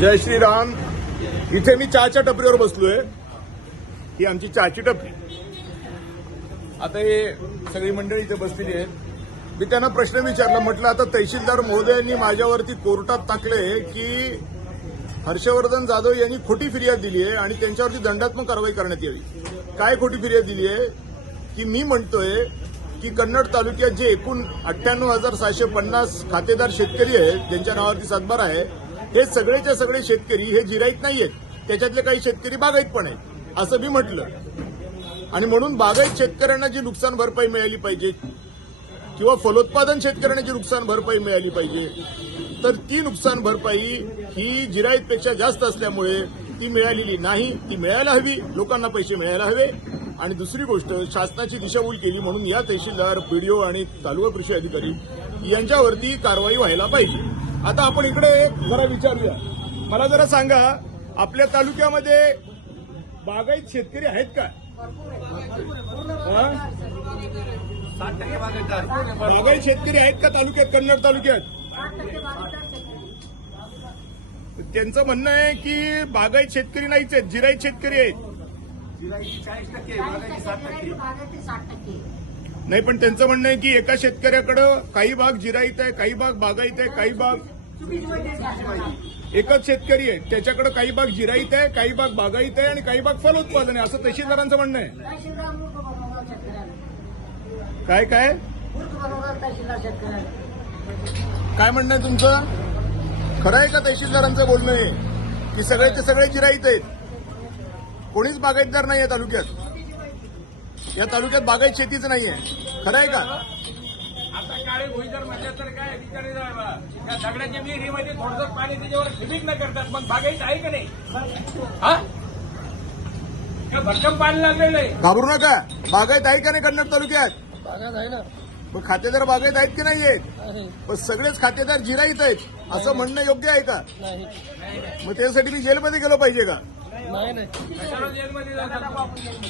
जय श्रीराम. इथे मी चहाच्या टपरीवर बसलोय. ही आमची चहाची टपरी. आता हे सगळी मंडळी इथे बसलेली आहेत. मी त्यांना प्रश्न विचारला म्हटलं आता तहसीलदार महोदयांनी माझ्यावरती कोर्टात टाकले की हर्षवर्धन जाधव यांनी खोटी फिर्याद दिली आहे आणि त्यांच्यावरती दंडात्मक कारवाई करण्यात यावी. काय खोटी फिर्याद दिली आहे? की मी म्हणतोय की कन्नड तालुक्यात जे एकूण अठ्ठ्याण्णव हजार सहाशे पन्नास खातेदार शेतकरी आहेत ज्यांच्या नावावरती सातबार आहे हे सगळेच्या सगळे शेतकरी हे जिराईत नाही आहेत त्याच्यातले काही शेतकरी बागायत पण आहेत असं मी म्हटलं. आणि म्हणून बागायत शेतकऱ्यांना जी नुकसान भरपाई मिळाली पाहिजे किंवा फलोत्पादन शेतकऱ्यांना जी नुकसान भरपाई मिळाली पाहिजे तर ती नुकसान भरपाई ही जिराईतपेक्षा जास्त असल्यामुळे ती मिळालेली नाही. ती मिळायला हवी लोकांना पैसे मिळायला हवे. आणि दुसरी गोष्ट शासनाची दिशाभूल केली म्हणून या तहसीलदार पीडीओ आणि तालुका कृषी अधिकारी यांच्यावरती कारवाई व्हायला पाहिजे. आता आपण इकडे जरा विचारूया. मला जरा सांगा आपल्या तालुक्यामध्ये बागायत शेतकरी आहेत का? बागायत शेतकरी आहेत का तालुक्यात कन्नड तालुक्यात? त्यांचं म्हणणं आहे की बागायत शेतकरी नाहीच आहेत जिरायत शेतकरी आहेत. नाही पण त्यांचं म्हणणं आहे की एका शेतकऱ्याकडं काही भाग जिराईत आहे काही भाग बागायत आहे काही भाग एकच शेतकरी आहे. त्याच्याकडे काही भाग जिराईत आहे काही भाग बागायत आहे आणि काही भाग फलोत्पादन आहे. असं तहसीलदारांचं म्हणणं आहे. काय काय? काय म्हणणं आहे तुमचं? खरं आहे का तहसीलदारांचं बोलणं आहे की सगळेचे सगळे जिराईत आहेत. कोणीच बागायतदार नाही आहे तालुक्यात. या तालुक्यात बागायत शेतीच नाही आहे. खरं आहे का? आता काळे भुई जर म्हणलं तर काय अधिकारी या दगडाच्या विहिरीमध्ये थोडंसं पाणी त्याच्यावर फिबिक न करतात. मग बागायत आहे का नाही? हा? का भक्कम पाणी लागलेलं आहे. घाबरू नका. बागायत आहे का नाही कन्नड तालुक्यात? बागात आहे ना. मग खातेदार बागायत आहेत की नाही आहेत? आहे. पण सगळेच खातेदार जिराईत आहेत. असं म्हणणं योग्य आहे का? नाही. मग त्यासाठी मी जेलमध्ये गेलो पाहिजे का? नाही नाही. कशाला जेलमध्ये जातात?